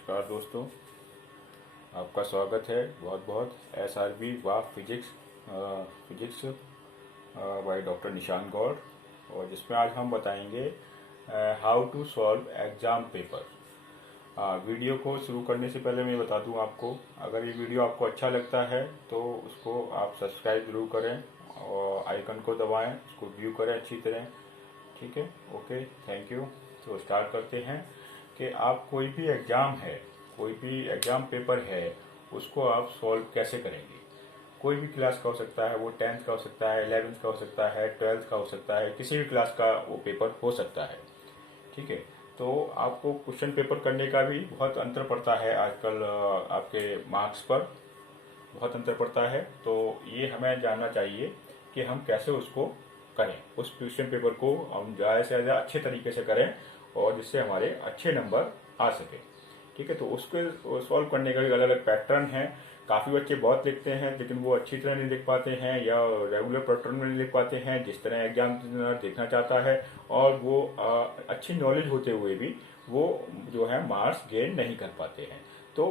नमस्कार दोस्तों, आपका स्वागत है बहुत बहुत SRB व फिजिक्स बाय डॉक्टर निशान गौड़। और जिसमें आज हम बताएंगे how to solve exam paper. Video को शुरू करने से पहले मैं बता दूं आपको, अगर ये वीडियो आपको अच्छा लगता है तो उसको आप सब्सक्राइब जरूर करें और आइकन को दबाएं, उसको व्यू करें अच्छी तरह। ठीक है, ओके, थैंक यू। तो स्टार्ट करते हैं कि आप कोई भी एग्ज़ाम है, कोई भी एग्ज़ाम पेपर है, उसको आप सॉल्व कैसे करेंगे। कोई भी क्लास का हो सकता है, वो 10th का हो सकता है, 11th का हो सकता है, 12th का हो सकता है, किसी भी क्लास का वो पेपर हो सकता है। ठीक है, तो आपको क्वेश्चन पेपर करने का भी बहुत अंतर पड़ता है आजकल, आपके मार्क्स पर बहुत अंतर पड़ता है। तो ये हमें जानना चाहिए कि हम कैसे उसको करें, उस क्वेश्चन पेपर को हम ज़्यादा से ज़्यादा अच्छे तरीके से करें और जिससे हमारे अच्छे नंबर आ सके। ठीक है, तो उसको सॉल्व करने का भी अलग अलग पैटर्न है। काफ़ी बच्चे बहुत लिखते हैं लेकिन वो अच्छी तरह नहीं लिख पाते हैं या रेगुलर पैटर्न में नहीं लिख पाते हैं जिस तरह एग्जाम देखना चाहता है, और वो अच्छी नॉलेज होते हुए भी वो जो है मार्क्स गेन नहीं कर पाते हैं। तो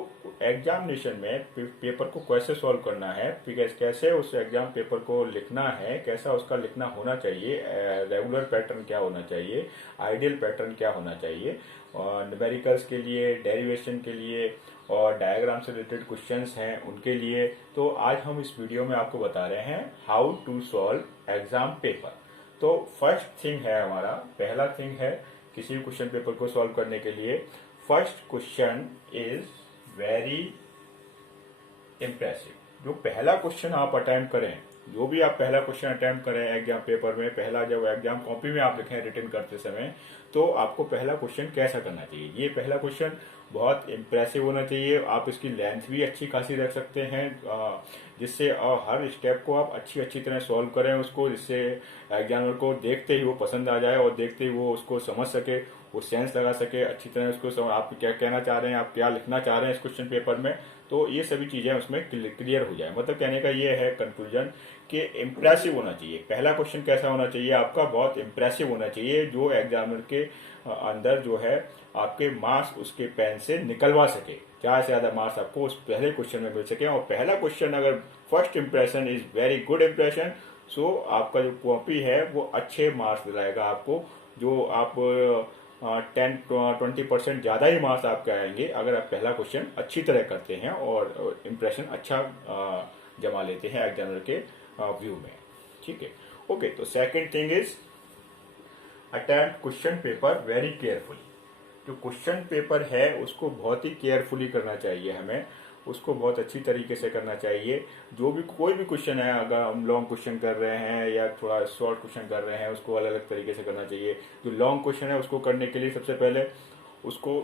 एग्जामिनेशन में पेपर को कैसे सॉल्व करना है, कैसे उस एग्जाम पेपर को लिखना है, कैसा उसका लिखना होना चाहिए, रेगुलर पैटर्न क्या होना चाहिए, आइडियल पैटर्न क्या होना चाहिए, और न्यूमेरिकल्स के लिए, डेरिवेशन के लिए और डायग्राम से रिलेटेड क्वेश्चंस हैं उनके लिए। तो आज हम इस वीडियो में आपको बता रहे हैं how to solve exam paper. तो फर्स्ट थिंग है, हमारा पहला थिंग है किसी भी क्वेश्चन पेपर को सॉल्व करने के लिए, first question is very impressive. जो पहला क्वेश्चन आप अटेम्प्ट करें, जो भी आप पहला क्वेश्चन अटेम्प्ट करें एग्जाम पेपर में, पहला जब एग्जाम कॉपी में आप लिखें रिटन करते समय, तो आपको पहला क्वेश्चन कैसा करना चाहिए। ये पहला क्वेश्चन बहुत इम्प्रेसिव होना चाहिए। आप इसकी लेंथ भी अच्छी खासी रख सकते हैं, जिससे हर स्टेप को आप अच्छी अच्छी तरह सॉल्व करें उसको, जिससे एग्जामिनर को देखते ही वो पसंद आ जाए और देखते ही वो उसको समझ सके, वो सेंस लगा सके अच्छी तरह उसको, आप क्या कहना चाह रहे हैं, आप क्या लिखना चाह रहे हैं इस क्वेश्चन पेपर में। तो ये सभी चीज़ें उसमें क्लियर हो जाए। मतलब कहने का ये है कंक्लूजन कि इम्प्रेसिव होना चाहिए। पहला क्वेश्चन कैसा होना चाहिए आपका, बहुत इम्प्रेसिव होना चाहिए, जो एग्जामिनर के अंदर जो है आपके मार्क्स उसके पेन से निकलवा सके, ज़्यादा से ज़्यादा मार्क्स आपको उस पहले क्वेश्चन में मिल सके। और पहला क्वेश्चन अगर first impression is very good impression, so आपका जो कॉपी है वो अच्छे मार्क्स दिलाएगा आपको। जो आप 10-20% ज़्यादा ही मार्क्स आपके आएंगे अगर आप पहला क्वेश्चन अच्छी तरह करते हैं और इम्प्रेशन अच्छा जमा लेते हैं एग्जामिनर के व्यू में। ठीक है, ओके। तो second thing is attempt question paper very carefully. जो क्वेश्चन पेपर है उसको बहुत ही केयरफुली करना चाहिए, हमें उसको बहुत अच्छी तरीके से करना चाहिए। जो भी कोई भी क्वेश्चन है, अगर हम लॉन्ग क्वेश्चन कर रहे हैं या थोड़ा शॉर्ट क्वेश्चन कर रहे हैं, उसको अलग अलग तरीके से करना चाहिए। जो लॉन्ग क्वेश्चन है उसको करने के लिए सबसे पहले उसको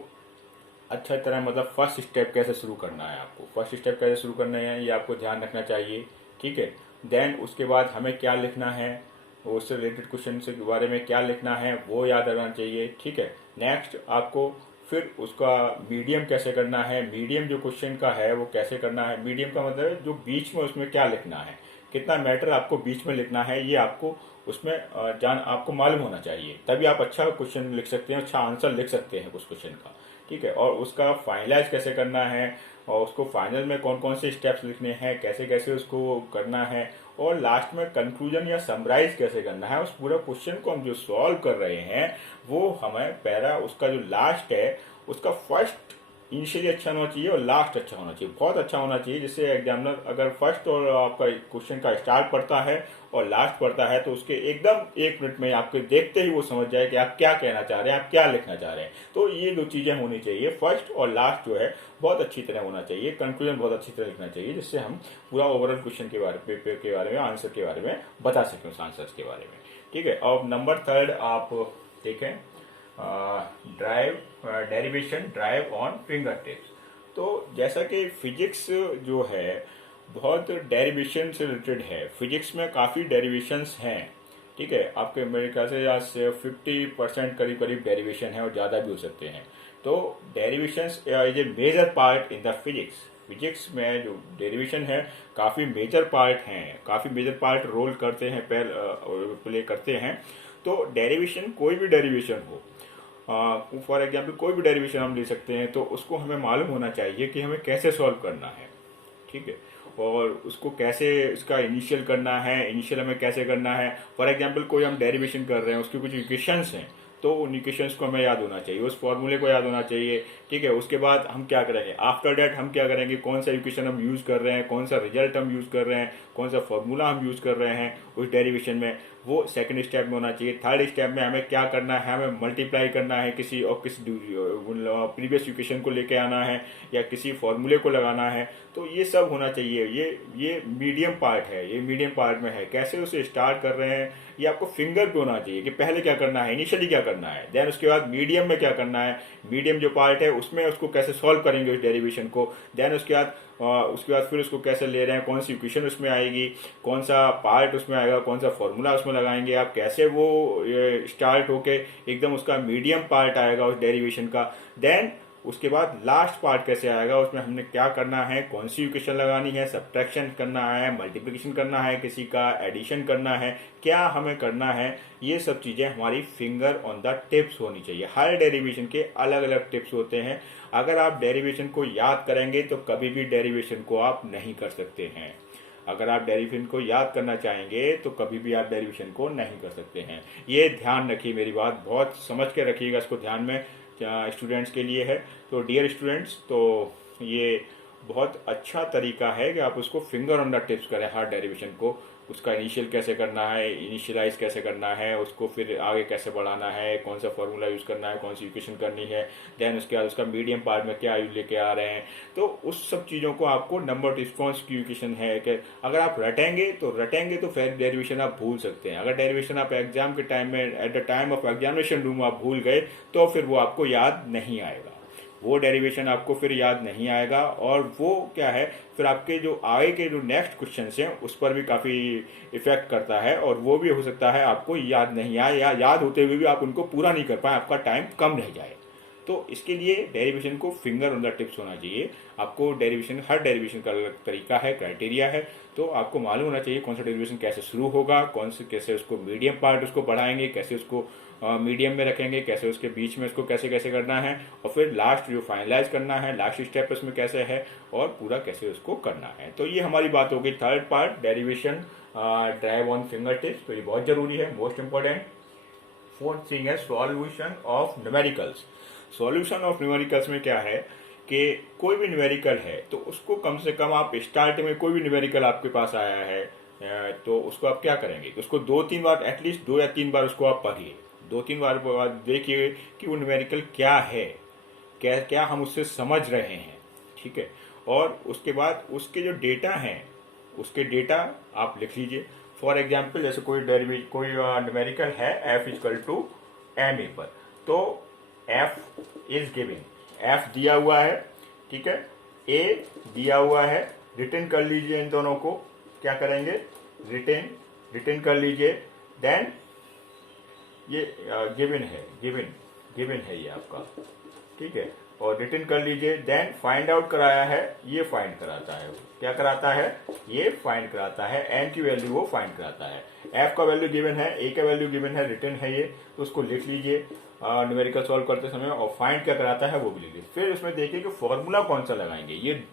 अच्छा तरह, मतलब फर्स्ट स्टेप कैसे शुरू करना है, आपको फर्स्ट स्टेप कैसे शुरू करना है ये आपको ध्यान रखना चाहिए। ठीक है, देन उसके बाद हमें क्या लिखना है, उससे रिलेटेड क्वेश्चन के बारे में क्या लिखना है वो याद रखना चाहिए। ठीक है, नेक्स्ट आपको फिर उसका मीडियम कैसे करना है, मीडियम जो क्वेश्चन का है वो कैसे करना है। मीडियम का मतलब जो बीच में उसमें क्या लिखना है, कितना मैटर आपको बीच में लिखना है, ये आपको उसमें आपको मालूम होना चाहिए। तभी आप अच्छा क्वेश्चन लिख सकते हैं, अच्छा आंसर लिख सकते हैं उस क्वेश्चन का। ठीक है, और उसका फाइनलाइज कैसे करना है, और उसको फाइनल में कौन कौन से स्टेप्स लिखने हैं, कैसे कैसे उसको करना है, और लास्ट में कंक्लूजन या समराइज कैसे करना है। उस पूरा क्वेश्चन को हम जो सॉल्व कर रहे हैं वो हमें पहला, उसका जो लास्ट है उसका फर्स्ट इनिशियली अच्छा होना चाहिए और लास्ट अच्छा होना चाहिए, बहुत अच्छा होना चाहिए, जिससे एग्जामिनर अगर फर्स्ट और आपका क्वेश्चन का स्टार्ट पढ़ता है और लास्ट पढ़ता है तो उसके एकदम 1 मिनट में आपके देखते ही वो समझ जाए कि आप क्या कहना चाह रहे हैं, आप क्या लिखना चाह रहे हैं। तो ये दो चीजें होनी चाहिए, फर्स्ट और लास्ट जो है बहुत अच्छी तरह होना चाहिए, कंक्लूजन बहुत अच्छी तरह लिखना चाहिए, जिससे हम पूरा ओवरऑल क्वेश्चन के बारे में आंसर के बारे में बता सकें, उस आंसर के बारे में। ठीक है, और नंबर थर्ड आप देखें, drive derivation drive on finger tips. तो जैसा कि फिजिक्स जो है बहुत डेरिवेशन से रिलेटेड है, फिजिक्स में काफ़ी डेरिवेशंस हैं। ठीक है, आपके मेरे ख्याल से 50% करीब करीब डेरिवेशन है और ज़्यादा भी हो सकते हैं। तो derivations is a major part in the physics. Physics में जो डेरिवेशन है काफ़ी मेजर पार्ट हैं, काफ़ी मेजर पार्ट रोल करते हैं, प्ले करते हैं। तो डेरिवेशन, कोई भी डेरिवेशन हो, फॉर एग्जाम्पल कोई भी डेरिवेशन हम ले सकते हैं, तो उसको हमें मालूम होना चाहिए कि हमें कैसे सॉल्व करना है, ठीक है, और उसको कैसे इसका इनिशियल करना है, इनिशियल हमें कैसे करना है। फॉर एग्जांपल कोई हम डेरिवेशन कर रहे हैं, उसकी कुछ इक्वेशंस हैं, तो उन इक्वेशंस को हमें याद होना चाहिए, उस फॉर्मूले को याद होना चाहिए, ठीक है। उसके बाद हम क्या करेंगे, आफ्टर दैट हम क्या करेंगे, कौन सा इक्वेशन हम यूज कर रहे हैं, कौन सा रिजल्ट हम यूज कर रहे हैं, कौन सा फॉर्मूला हम यूज कर रहे हैं उस डेरिवेशन में, वो सेकंड स्टेप में होना चाहिए। थर्ड स्टेप में हमें क्या करना है, हमें मल्टीप्लाई करना है किसी और किसी प्रीवियस इक्वेशन को लेके आना है या किसी फॉर्मूले को लगाना है, तो ये सब होना चाहिए। ये मीडियम पार्ट है, ये मीडियम पार्ट में है। कैसे उसे स्टार्ट कर रहे हैं ये आपको फिंगर पे होना चाहिए कि पहले क्या करना है, इनिशियली क्या करना है, देन उसके बाद मीडियम में क्या करना है, मीडियम जो पार्ट है उसमें उसको कैसे सॉल्व करेंगे उस डेरिवेशन को, देन उसके बाद फिर उसको कैसे ले रहे हैं, कौन सी इक्वेशन उसमें आएगी, कौन सा पार्ट उसमें आएगा, कौन सा फॉर्मूला उसमें लगाएंगे आप, कैसे वो स्टार्ट होके एकदम उसका मीडियम पार्ट आएगा उस डेरिवेशन का, देन उसके बाद लास्ट पार्ट कैसे आएगा, उसमें हमने क्या करना है, कौन सी इक्वेशन लगानी है, सब्ट्रैक्शन करना है, मल्टीप्लिकेशन करना है, किसी का एडिशन करना है, क्या हमें करना है, ये सब चीजें हमारी फिंगर ऑन द टिप्स होनी चाहिए। हर डेरिवेशन के अलग अलग टिप्स होते हैं। अगर आप डेरिवेशन को याद करेंगे तो कभी भी डेरिवेशन को आप नहीं कर सकते हैं। अगर आप डेरिवेशन को याद करना चाहेंगे तो कभी भी आप डेरिवेशन को नहीं कर सकते हैं। ये ध्यान रखिए, मेरी बात बहुत समझ के रखिएगा इसको ध्यान में, स्टूडेंट्स के लिए है। तो डियर स्टूडेंट्स, तो ये बहुत अच्छा तरीका है कि आप उसको फिंगर ऑन द टिप्स करें हर डेरिवेशन को, उसका इनिशियल कैसे करना है, इनिशियलाइज कैसे करना है, उसको फिर आगे कैसे बढ़ाना है, कौन सा फॉर्मूला यूज करना है, कौन सी इक्वेशन करनी है, देन उसके बाद उसका मीडियम पार्ट में क्या लेके आ रहे हैं। तो उस सब चीज़ों को आपको नंबर रिस्पॉन्स की इक्वेशन है कि अगर आप रटेंगे तो फिर डेरिवेशन आप भूल सकते हैं। अगर डेरिवेशन आप एग्जाम के टाइम में at the time of examination room आप भूल गए तो फिर वो आपको याद नहीं आएगा, वो डेरिवेशन आपको फिर याद नहीं आएगा, और वो क्या है फिर आपके जो आगे के जो नेक्स्ट क्वेश्चन हैं उस पर भी काफ़ी इफेक्ट करता है, और वो भी हो सकता है आपको याद नहीं आए या याद होते हुए भी आप उनको पूरा नहीं कर पाए, आपका टाइम कम रह जाए। तो इसके लिए डेरिवेशन को फिंगर ऑन द टिप्स होना चाहिए। आपको डेरिवेशन, हर डेरिवेशन का अलग तरीका है, क्राइटेरिया है, तो आपको मालूम होना चाहिए कौन सा डेरिवेशन कैसे शुरू होगा, कैसे उसको मीडियम पार्ट उसको बढ़ाएंगे, कैसे उसको मीडियम में रखेंगे, कैसे उसके बीच में उसको कैसे कैसे करना है, और फिर लास्ट जो फाइनलाइज करना है, लास्ट स्टेप उसमें कैसे है, और पूरा कैसे उसको करना है। तो ये हमारी बात होगी third part, derivation drive on finger tips. तो ये बहुत जरूरी है, मोस्ट इंपॉर्टेंट। फोर्थ थिंग है solution of numericals. Solution of numericals में क्या है कि कोई भी न्यूमेरिकल है तो उसको कम से कम आप स्टार्ट में, कोई भी न्यूमेरिकल आपके पास आया है तो उसको आप क्या करेंगे, उसको 2-3 बार, एटलीस्ट 2 या 3 बार उसको आप पढ़िए, 2-3 बार देखिए कि वो न्यूमेरिकल क्या है, क्या क्या हम उससे समझ रहे हैं, ठीक है। और उसके बाद उसके जो डेटा हैं उसके डेटा आप लिख लीजिए। फॉर एग्जाम्पल जैसे कोई न्यूमेरिकल है f equal to M A पर, तो f इज गिविंग, f दिया हुआ है, ठीक है, a दिया हुआ है, रिटर्न कर लीजिए इन दोनों को, क्या करेंगे, रिटर्न कर लीजिए, देन ये गिवन है ये आपका, ठीक है, और रिटर्न कर लीजिए, देन फाइंड आउट कराया है, ये फाइंड कराता है, क्या कराता है, ये फाइंड कराता है, एन की वैल्यू वो फाइंड कराता है, एफ का वैल्यू गिवन है, ए का वैल्यू गिवन है, रिटर्न है ये, तो उसको लिख लीजिए न्यूमेरिकल सॉल्व करते समय, और फाइंड क्या कराता है वो भी लिखिए। फिर उसमें देखिए कि फॉर्मूला कौन सा लगाएंगे, ये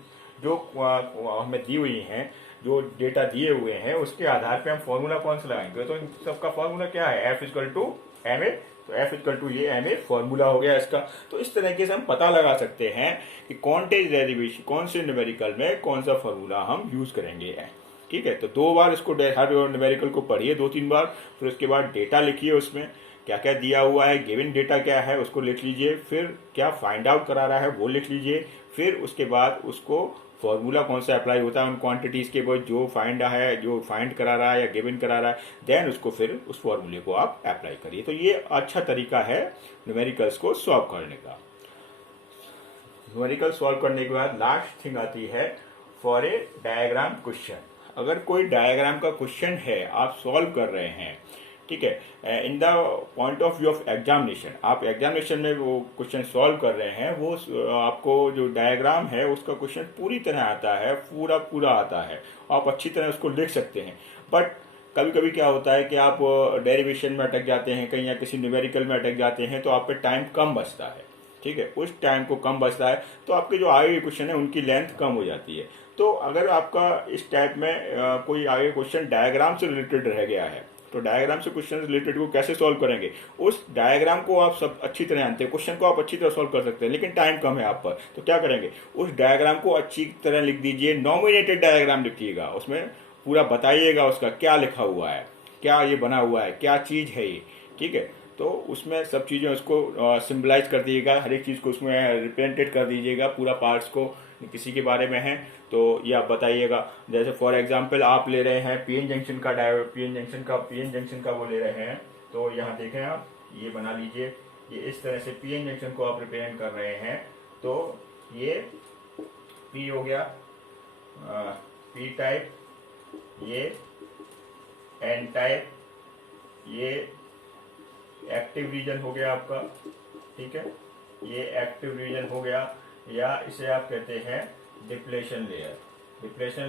जो हमें दी हुई हैं, जो डेटा दिए हुए हैं उसके आधार पे हम फॉर्मूला कौन सा लगाएंगे। तो इन सबका फॉर्मूला क्या है, F equal to M A, तो एफ इक्वल टू ये एम ए फॉर्मूला हो गया इसका। तो इस तरीके से हम पता लगा सकते हैं कि क्वांटिटी डेरिवेशन कौन से न्यूमेरिकल में कौन सा फॉर्मूला हम यूज करेंगे, ठीक है। तो 2 बार इसको हर न्यूमेरिकल को पढ़िए 2-3 बार, फिर उसके बाद डेटा लिखिए, उसमें क्या क्या दिया हुआ है, गिवन डेटा क्या है उसको लिख लीजिए, फिर क्या फाइंड आउट करा रहा है वो लिख लीजिए, फिर उसके बाद उसको फॉर्मूला कौन सा अप्लाई होता है उन क्वांटिटीज के बाद, जो फाइंड करा रहा है या गिवन करा रहा है, देन उसको फिर उस फॉर्मूले को आप अप्लाई करिए। तो ये अच्छा तरीका है न्यूमेरिकल्स को सॉल्व करने का। न्यूमेरिकल सॉल्व करने के बाद लास्ट थिंग आती है फॉर ए डायग्राम क्वेश्चन। अगर कोई डायग्राम का क्वेश्चन है आप सॉल्व कर रहे हैं, ठीक है, in the point of view of examination, आप एग्जामिनेशन में वो क्वेश्चन सॉल्व कर रहे हैं, वो आपको जो डायग्राम है उसका क्वेश्चन पूरी तरह आता है, पूरा आता है, आप अच्छी तरह उसको लिख सकते हैं, बट कभी कभी क्या होता है कि आप डेरिवेशन में अटक जाते हैं कहीं, या किसी न्यूमेरिकल में अटक जाते हैं, तो आप पे टाइम कम बचता है। ठीक है, उस टाइम को कम बचता है तो आपके जो आगे क्वेश्चन है उनकी लेंथ कम हो जाती है। तो अगर आपका इस टाइप में कोई आगे क्वेश्चन डायग्राम से रिलेटेड रह गया है, तो डायग्राम से क्वेश्चन रिलेटेड को कैसे सॉल्व करेंगे, उस डायग्राम को आप सब अच्छी तरह जानते हैं, क्वेश्चन को आप अच्छी तरह सॉल्व कर सकते हैं, लेकिन टाइम कम है आप पर, तो क्या करेंगे, उस डायग्राम को अच्छी तरह लिख दीजिए, नॉमिनेटेड डायग्राम लिखिएगा, उसमें पूरा बताइएगा उसका क्या लिखा हुआ है, क्या ये बना हुआ है, क्या चीज़ है ये। ठीक है, तो उसमें सब चीज़ें उसको सिम्बलाइज कर दीजिएगा, हर एक चीज़ को उसमें रिप्रेजेंटेड कर दीजिएगा, पूरा पार्ट्स को किसी के बारे में है तो ये आप बताइएगा। जैसे फॉर एग्जांपल आप ले रहे हैं पीएन जंक्शन का पीएन जंक्शन का वो ले रहे हैं, तो यहाँ देखें आप ये बना लीजिए, ये इस तरह से पीएन जंक्शन को आप रिप्रेजेंट कर रहे हैं, तो ये पी हो गया, पी टाइप, ये एन टाइप, ये एक्टिव रीजन हो गया आपका। ठीक है, ये एक्टिव रीजन हो गया, या इसे आप कहते हैं डिप्लेशन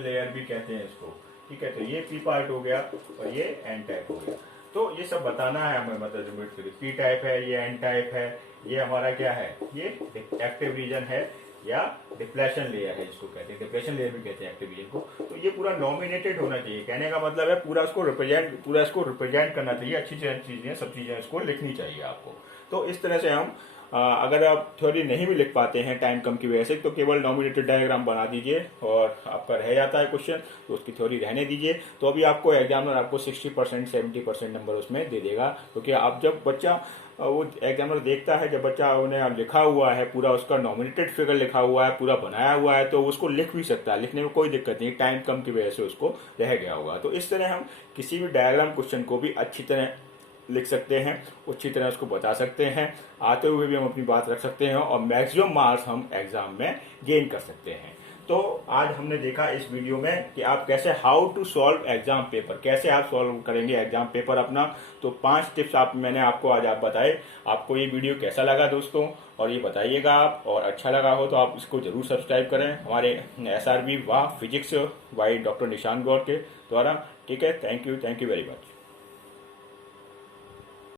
लेयर भी कहते हैं इसको। ठीक है, तो ये पी पार्ट हो गया और ये एन टाइप हो गया। तो ये सब बताना है हमें, मतलब पी टाइप है, ये एन टाइप है, ये हमारा क्या है, ये एक्टिव रीजन है या डिप्लेशन लेयर है जिसको कहते हैं, डिप्लेशन लेयर भी कहते हैं एक्टिव रीजन को। तो ये पूरा नॉमिनेटेड होना चाहिए, कहने का मतलब है पूरा इसको रिप्रेजेंट करना चाहिए, अच्छी चीजें सब चीजें इसको लिखनी चाहिए आपको। तो इस तरह से हम अगर आप थ्योरी नहीं भी लिख पाते हैं टाइम कम की वजह से, तो केवल नॉमिनेटेड डायग्राम बना दीजिए और आपका रह जाता है क्वेश्चन, तो उसकी थ्योरी रहने दीजिए। तो अभी आपको एग्जामिनर आपको 60% 70% नंबर उसमें दे देगा, क्योंकि आप जब बच्चा वो एग्जामिनर देखता है, जब बच्चा उन्हें लिखा हुआ है पूरा, उसका नॉमिनेटेड फिगर लिखा हुआ है, पूरा बनाया हुआ है, तो उसको लिख भी सकता है, लिखने में कोई दिक्कत नहीं, टाइम कम की वजह से उसको रह गया होगा। तो इस तरह हम किसी भी डायग्राम क्वेश्चन को भी अच्छी तरह लिख सकते हैं, अच्छी तरह उसको बता सकते हैं, आते हुए भी हम अपनी बात रख सकते हैं और मैक्सिमम मार्क्स हम एग्जाम में गेन कर सकते हैं। तो आज हमने देखा इस वीडियो में कि आप कैसे how to solve exam paper, कैसे आप सॉल्व करेंगे एग्जाम पेपर अपना। तो 5 टिप्स मैंने आपको आज बताए। आपको ये वीडियो कैसा लगा दोस्तों, और ये बताइएगा आप, और अच्छा लगा हो तो आप इसको जरूर सब्सक्राइब करें हमारे SRB वाह फिजिक्स बाय डॉक्टर निशांत गौर के द्वारा। ठीक है, थैंक यू वेरी मच।